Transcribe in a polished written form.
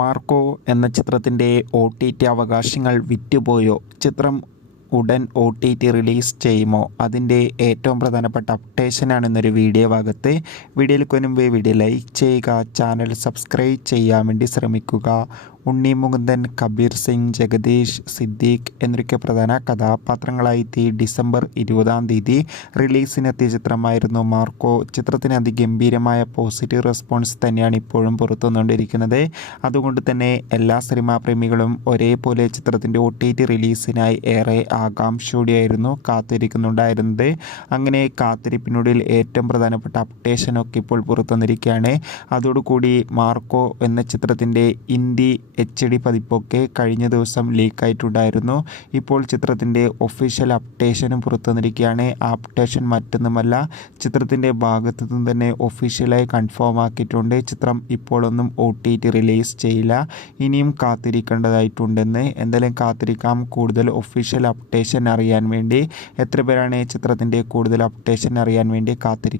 Marco എന്ന ചിത്രത്തിൻ്റെ OTT അവകാശങ്ങൾ വിറ്റുപോയോ? ചിത്രം ഉടൻ OTT റിലീസ് ചെയ്യുമോ? അതിൻ്റെ ഏറ്റവും പ്രധാനപ്പെട്ട അപ്ഡേഷനാണ് ഇന്നൊരു വീഡിയോ ഭാഗത്ത്. വീഡിയോയിൽ മുൻപ് വീഡിയോ ലൈക്ക് ചെയ്യുക, ചാനൽ സബ്സ്ക്രൈബ് ചെയ്യാൻ വേണ്ടി ശ്രമിക്കുക. ഉണ്ണി മുകുന്ദൻ, കബീർ സിംഗ്, ജഗദീഷ്, സിദ്ദീഖ് എന്നൊക്കെ പ്രധാന കഥാപാത്രങ്ങളായി ഡിസംബർ 20 റിലീസിനെത്തിയ ചിത്രമായിരുന്നു മാർക്കോ. ചിത്രത്തിന് അതിഗംഭീരമായ പോസിറ്റീവ് റെസ്പോൺസ് തന്നെയാണ് ഇപ്പോഴും പുറത്തുവന്നുകൊണ്ടിരിക്കുന്നത്. അതുകൊണ്ട് തന്നെ എല്ലാ സിനിമാ പ്രേമികളും ഒരേപോലെ ചിത്രത്തിൻ്റെ OTT റിലീസിനായി ഏറെ ആകാംക്ഷയോടെയായിരുന്നു കാത്തിരിക്കുന്നുണ്ടായിരുന്നത്. അങ്ങനെ കാത്തിരിപ്പിനുള്ളിൽ ഏറ്റവും പ്രധാനപ്പെട്ട അപ്ഡേഷനൊക്കെ ഇപ്പോൾ പുറത്തുവന്നിരിക്കുകയാണ്. അതോടുകൂടി മാർക്കോ എന്ന ചിത്രത്തിൻ്റെ ഹിന്ദി HD പതിപ്പൊക്കെ കഴിഞ്ഞ ദിവസം ലീക്കായിട്ടുണ്ടായിരുന്നു. ഇപ്പോൾ ചിത്രത്തിൻ്റെ ഒഫീഷ്യൽ അപ്ഡേഷനും പുറത്തുവന്നിരിക്കുകയാണ്. ആ അപ്ഡേഷൻ മറ്റൊന്നുമല്ല, ചിത്രത്തിൻ്റെ ഭാഗത്തു നിന്നും തന്നെ ഒഫീഷ്യലായി കൺഫേം ആക്കിയിട്ടുണ്ട്. ചിത്രം ഇപ്പോഴൊന്നും OTT റിലീസ് ചെയ്യില്ല, ഇനിയും കാത്തിരിക്കേണ്ടതായിട്ടുണ്ടെന്ന്. എന്തായാലും കാത്തിരിക്കാം. കൂടുതൽ ഒഫീഷ്യൽ അപ്ഡേഷൻ അറിയാൻ വേണ്ടി എത്ര പേരാണ് ചിത്രത്തിൻ്റെ കൂടുതൽ അപ്ഡേഷൻ അറിയാൻ വേണ്ടി കാത്തിരിക്കുന്നത്?